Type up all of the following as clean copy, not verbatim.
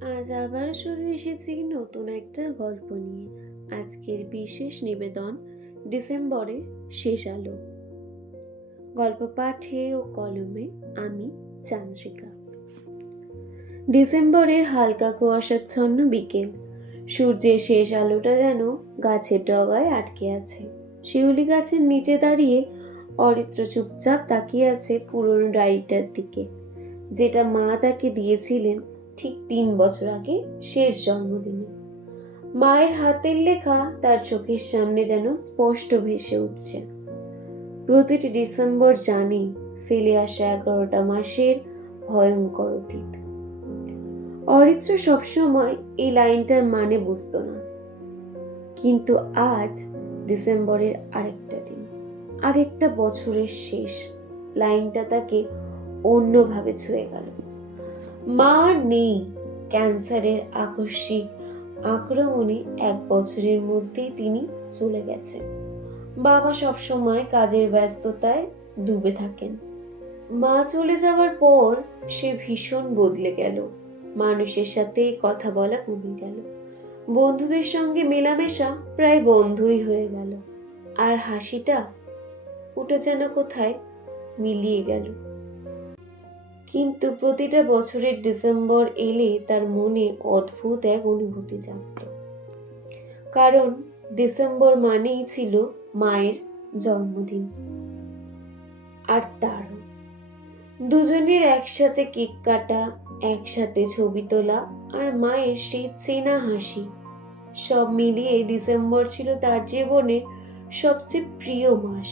আজ আবার চলে এসেছি নতুন একটা গল্প নিয়ে। আজকের বিশেষ নিবেদন ডিসেম্বরের শেষ আলো। গল্প পাঠে ও কলমে আমি চান্দ্রিকা। ডিসেম্বরের হালকা কুয়াশাচ্ছন্ন বিকেল। সূর্যের শেষ আলোটা যেন গাছের ডগায় আটকে আছে। শিউলি গাছের নিচে দাঁড়িয়ে অরিত্র চুপচাপ তাকিয়ে আছে পুরনো ডায়েরিটার দিকে, যেটা মা তাকে দিয়েছিলেন ঠিক 3 বছর আগে, শেষ জন্মদিনে। মায়ের হাতের লেখা তার চোখের সামনে যেন স্পষ্ট ভেসে উঠছে। প্রতিটি ডিসেম্বর জানে ফেলে আসা 11টা মাসের ভয়ঙ্কর অতীত। অরিত্র সবসময় এই লাইনটার মানে বুঝতো না, কিন্তু আজ ডিসেম্বরের আরেকটা দিন, আরেকটা বছরের শেষ, লাইনটা তাকে অন্যভাবে ছুঁয়ে গেল। মা নেই, ক্যান্সারের আকস্মিক আক্রমণে 1 বছরের মধ্যেই তিনি চলে গেছেন। বাবা সবসময় কাজের ব্যস্ততায় ডুবে থাকেন। মা চলে যাওয়ার পর সে ভীষণ বদলে গেল। মানুষের সাথে কথা বলা কমে গেল, বন্ধুদের সঙ্গে মেলামেশা প্রায় বন্ধই হয়ে গেল, আর হাসিটা ওটা যেন কোথায় মিলিয়ে গেল। কিন্তু প্রতিটা বছরের ডিসেম্বর এলে তার মনে অদ্ভুত এক অনুভূতি জাগত। কারণ ডিসেম্বর মানেই ছিল মায়ের জন্মদিন। আর তারও দুজনের একসাথে কেক কাটা, একসাথে ছবি তোলা, আর মায়ের সেই চেনা হাসি, সব মিলিয়ে ডিসেম্বর ছিল তার জীবনের সবচেয়ে প্রিয় মাস।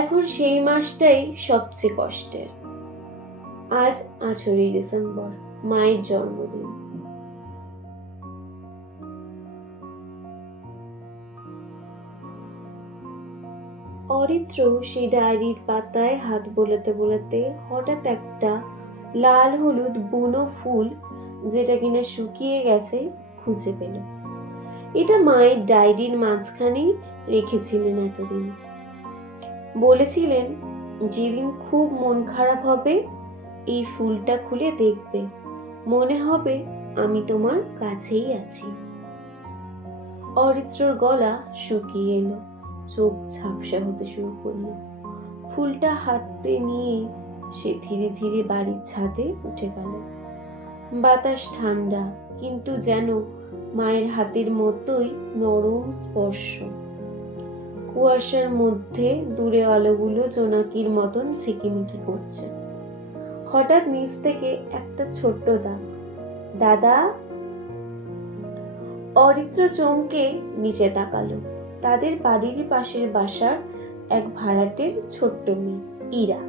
এখন সেই মাসটাই সবচেয়ে কষ্টের। আজ 8ই ডিসেম্বর, মায়ের জন্মদিন। অরিত্র সেই ডায়েরির পাতায় হাত বোলাতে বোলাতে হঠাৎ একটা লাল হলুদ বুনো ফুল, যেটা কিনা শুকিয়ে গেছে, খুঁজে পেল। এটা মায়ের ডায়েরির মাঝখানেই রেখেছিলেন এতদিন। বলেছিলেন, যেদিন খুব মন খারাপ হবে এই ফুলটা খুলে দেখবে, মনে হবে আমি তোমার কাছেই আছি। অরিত্রর গলা শুকিয়ে এলো, চোখ ঝাপসা হতে শুরু করলো। ফুলটা হাতে নিয়ে সে ধীরে ধীরে বাড়ির ছাদে উঠে গেল। বাতাস ঠান্ডা, কিন্তু যেন মায়ের হাতের মতোই নরম স্পর্শ। কুয়াশার মধ্যে দূরে আলোগুলো জোনাকির মতন ঝিকিমিকি করছে। হঠাৎ নিচ থেকে একটা ছোট্ট ডাক, দাদা। অরিত্র চমকে নিচে তাকালো। তাদের বাড়ির পাশের বাসার এক ভাড়াটের ছোট্ট মেয়ে ইরা।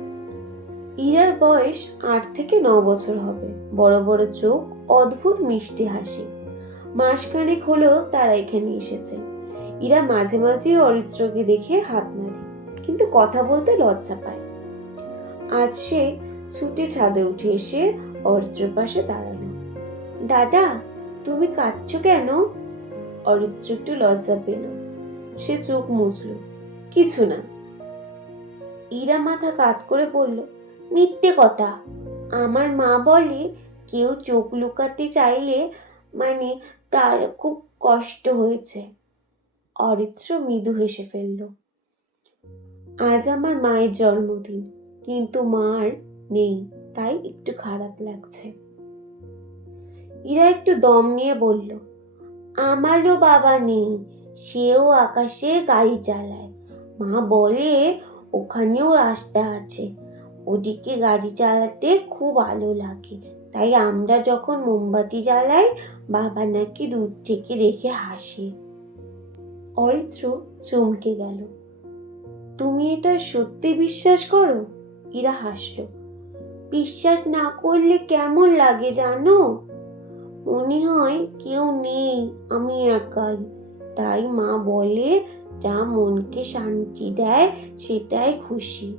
ইরার বয়স 8 থেকে 9 বছর হবে। বড় বড় চোখ, অদ্ভুত মিষ্টি হাসি। মাসখানেক হলো তারা এখানে এসেছে। ইরা মাঝে মাঝে অরিত্রকে দেখে হাত নাড়ে, কিন্তু কথা বলতে লজ্জা পায়। আজ সে ছুটে ছাদে উঠে এসে অরিত্রের পাশে দাঁড়ালো। দাদা, তুমি কাঁদছো কেন? অরিত্র একটু লজ্জা পেল। সে চোখ মুছল। কিছু না। ইরা মাথা কাত করে বলল, মিথ্যে কথা। আমার মা বলে কেউ চোখ লুকাতে চাইলে মানে তার খুব কষ্ট হয়েছে। অরিত্র মৃদু হেসে ফেলল। আজ আমার মায়ের জন্মদিন, কিন্তু মার নেই, তাই একটু খারাপ লাগছে। ইরা একটু দম নিয়ে বলল, আমারও বাবা নেই, সেও আকাশে গাড়ি চালায়। মা বলে ওখানেও রাস্তা আছে, ওদিকে গাড়ি চালাতে খুব আলো লাগে, তাই আমরা যখন মোমবাতি জ্বালাই বাবা নাকি দূর থেকে দেখে হাসে। অরিত্র চমকে গেল। তুমি এটা সত্যি বিশ্বাস করো? ইরা হাসলো। বিশ্বাস না করলে কেমন লাগে জানো? মনে হয় কেউ নেই, আমি একাই। তাই মা বলে যা মনকে শান্তি দেয় সেটাই খুশি।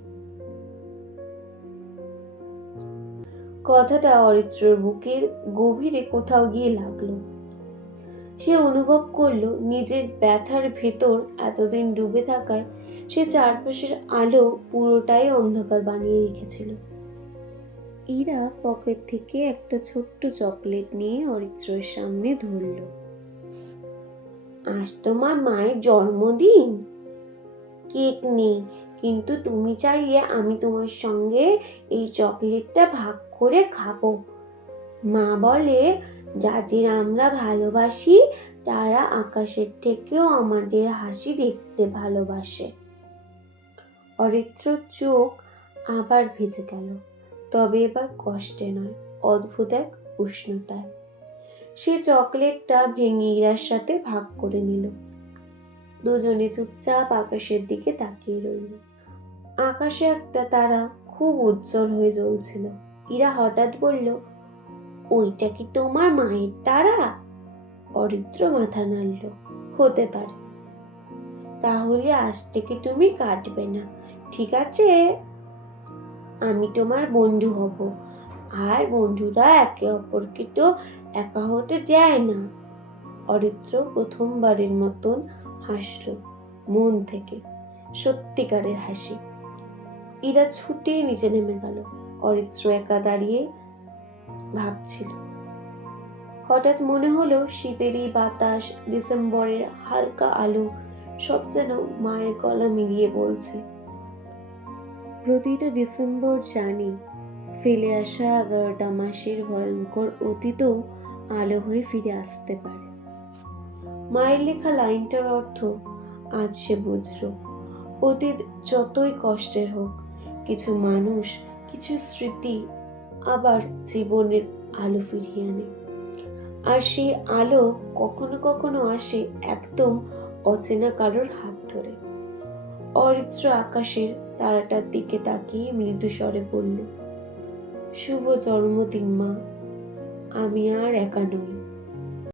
কথাটা অরিত্রর বুকের গভীরে কোথাও গিয়ে লাগলো। সে অনুভব করলো নিজের ব্যথার ভেতর এতদিন ডুবে থাকায় সে চারপাশের আলো পুরোটাই অন্ধকার বানিয়ে রেখেছিল। ইরা পকেট থেকে একটা ছোট্ট চকলেট নিয়ে অরিত্রর সামনে ধরল। আজ তোমার মায়ের জন্মদিন, কেক নেই, কিন্তু তুমি চাইলে আমি তোমার সঙ্গে এই চকলেটটা ভাগ করে খাবো। মা বলে যাদের আমরা ভালোবাসি তারা আকাশের থেকেও আমাদের হাসি দেখতে ভালোবাসে। অরিত্রর চোখ আবার ভিজে গেল, তবে এবার কষ্টে নয়, অদ্ভুত এক উষ্ণতায়। সে চকলেটটা ভেঙে ইরার সাথে ভাগ করে নিল। দুজনে চুপচাপ আকাশের দিকে তাকিয়ে রইল। আকাশে একটা তারা খুব উজ্জ্বল হয়ে জ্বলছিল। ইরা হঠাৎ বলল, ওইটা কি তোমার মায়ের তারা? অরিত্র মাথা নাড়ল, হতে পারে। তাহলে আজ থেকে তুমি কাটবে না, ঠিক আছে? আমি তোমার বন্ধু হব, আর বন্ধুরা একে অপরকে তো একা হতে দেয় না। অরিত্র প্রথমবারের মতন হাসল, মন থেকে, সত্যিকারের হাসি। ইরা ছুটে নিচে নেমে গেল। অরিত্র একা দাঁড়িয়ে ভাবছিল। হঠাৎ মনে হলো শীতের এই বাতাস, ডিসেম্বরের হালকা আলো, সব যেন মায়ের গলা মিলিয়ে বলছে, প্রতিটা ডিসেম্বর জানি ফেলে আসা 11টা মাসের ভয়ঙ্কর অতীতও আলো হয়ে ফিরে আসতে পারে। মায়ের লেখা লাইনটার অর্থ আজ সে বুঝল। অতীত যতই কষ্টের হোক, কিছু মানুষ, কিছু স্মৃতি আবার জীবনের আলো ফিরিয়ে আনে। আর সেই আলো কখনো কখনো আসে একদম অচেনা কারোর হাত ধরে। অরিত্র আকাশের তারাটার দিকে তাকিয়ে মৃদু স্বরে বলল, শুভ জন্মদিন মা, আমি আর একা নই।